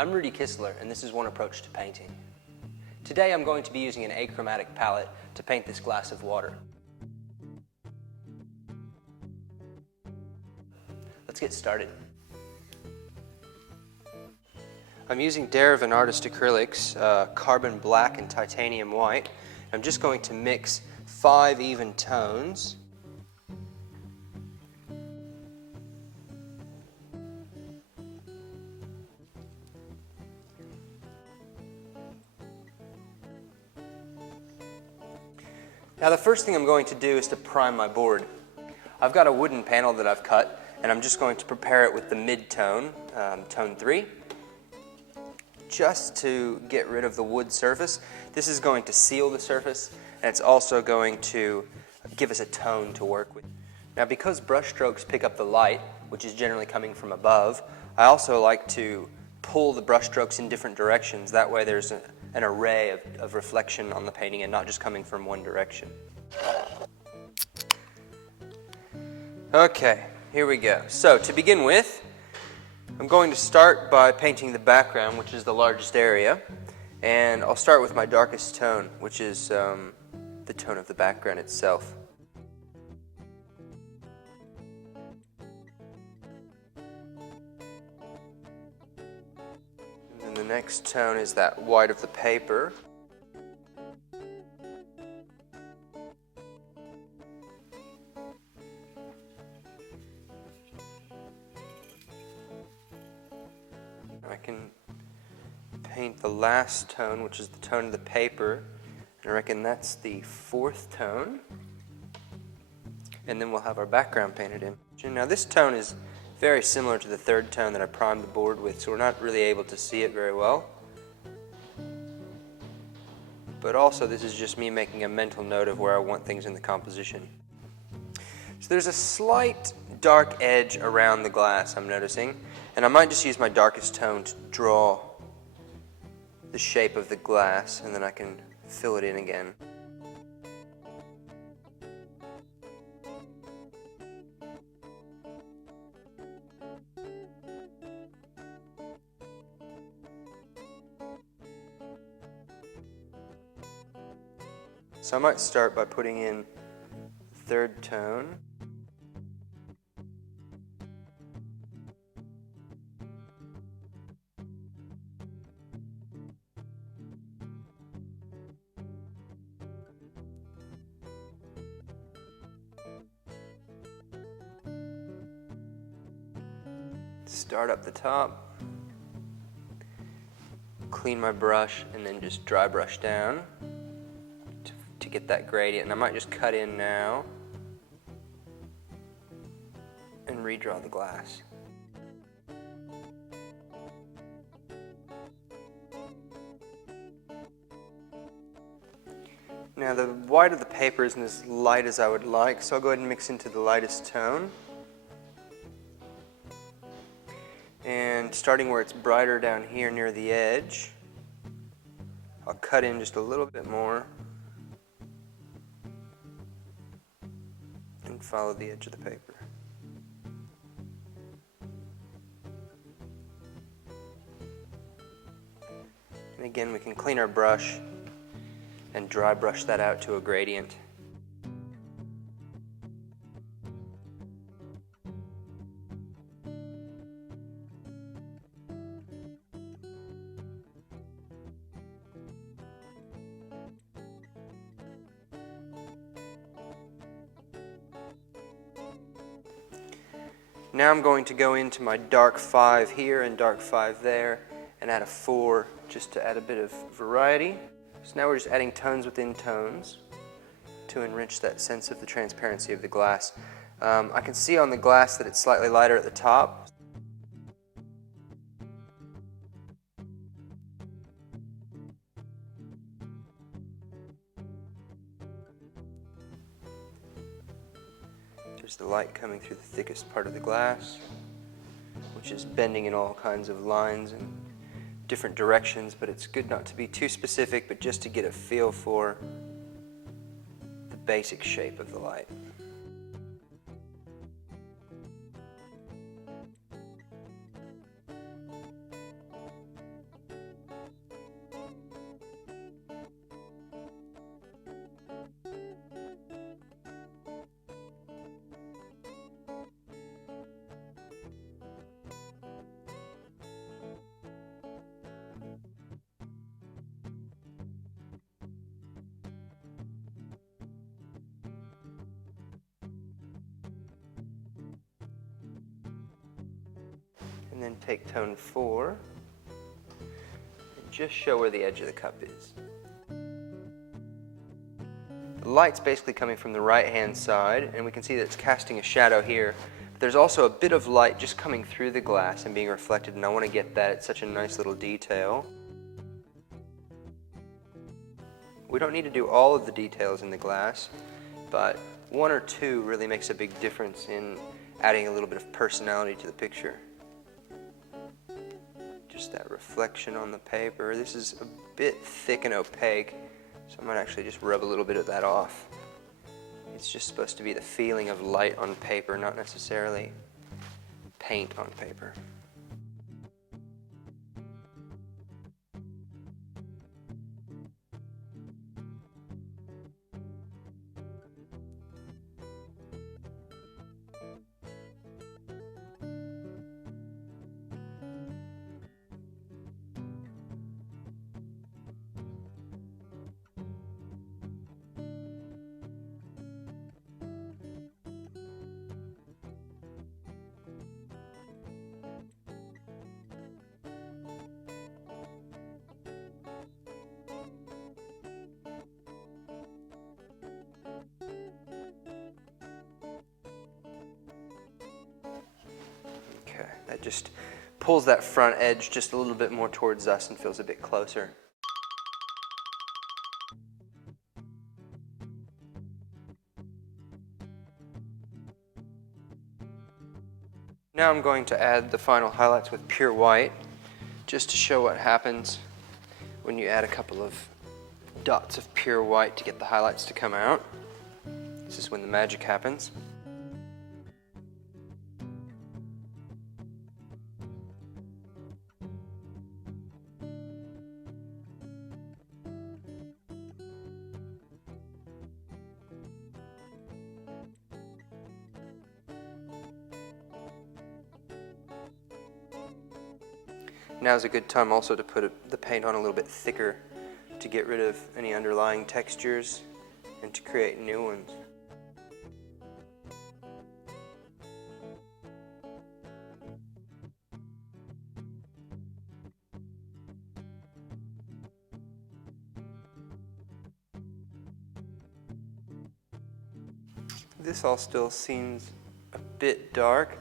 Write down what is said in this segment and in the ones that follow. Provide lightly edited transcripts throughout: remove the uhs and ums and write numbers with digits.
I'm Rudy Kistler, and this is One Approach to Painting. Today I'm going to be using an achromatic palette to paint this glass of water. Let's get started. I'm using Derivan Artist Acrylics, carbon black and titanium white. I'm just going to mix 5 even tones. Now the first thing I'm going to do is to prime my board. I've got a wooden panel that I've cut, and I'm just going to prepare it with the mid-tone, tone 3, just to get rid of the wood surface. This is going to seal the surface, and it's also going to give us a tone to work with. Now because brush strokes pick up the light, which is generally coming from above, I also like to pull the brush strokes in different directions. That way there's an array of reflection on the painting and not just coming from one direction. Okay, here we go. So to begin with, I'm going to start by painting the background, which is the largest area, and I'll start with my darkest tone, which is the tone of the background itself. And the next tone is that white of the paper. I can paint the last tone, which is the tone of the paper, and I reckon that's the 4th tone. And then we'll have our background painted in. Now this tone is very similar to the 3rd tone that I primed the board with, so we're not really able to see it very well. But also this is just me making a mental note of where I want things in the composition. So there's a slight dark edge around the glass, I'm noticing, and I might just use my darkest tone to draw the shape of the glass, and then I can fill it in again. So I might start by putting in the 3rd tone. Start up the top, clean my brush, and then just dry brush down to get that gradient. And I might just cut in now and redraw the glass. Now the white of the paper isn't as light as I would like, so I'll go ahead and mix into the lightest tone. And starting where it's brighter down here near the edge, I'll cut in just a little bit more and follow the edge of the paper. And again, we can clean our brush and dry brush that out to a gradient. Now I'm going to go into my dark 5 here and dark 5 there and add a 4 just to add a bit of variety. So now we're just adding tones within tones to enrich that sense of the transparency of the glass. I can see on the glass that it's slightly lighter at the top. There's the light coming through the thickest part of the glass, which is bending in all kinds of lines and different directions, but it's good not to be too specific, but just to get a feel for the basic shape of the light. and then take tone 4 and just show where the edge of the cup is. The light's basically coming from the right-hand side, and we can see that it's casting a shadow here. But there's also a bit of light just coming through the glass and being reflected, and I want to get that. It's such a nice little detail. We don't need to do all of the details in the glass, but one or two really makes a big difference in adding a little bit of personality to the picture. Just that reflection on the paper. This is a bit thick and opaque, so I might actually just rub a little bit of that off. It's just supposed to be the feeling of light on paper, not necessarily paint on paper. That just pulls that front edge just a little bit more towards us and feels a bit closer. Now I'm going to add the final highlights with pure white, just to show what happens when you add a couple of dots of pure white to get the highlights to come out. This is when the magic happens. Now is a good time also to put the paint on a little bit thicker to get rid of any underlying textures and to create new ones. This all still seems a bit dark,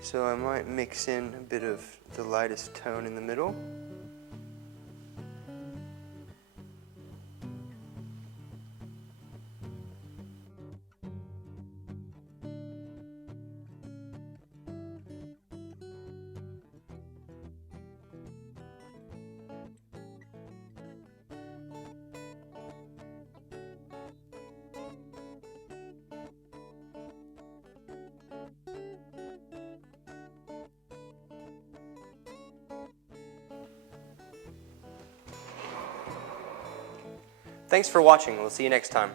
so I might mix in a bit of the lightest tone in the middle. Thanks for watching. We'll see you next time.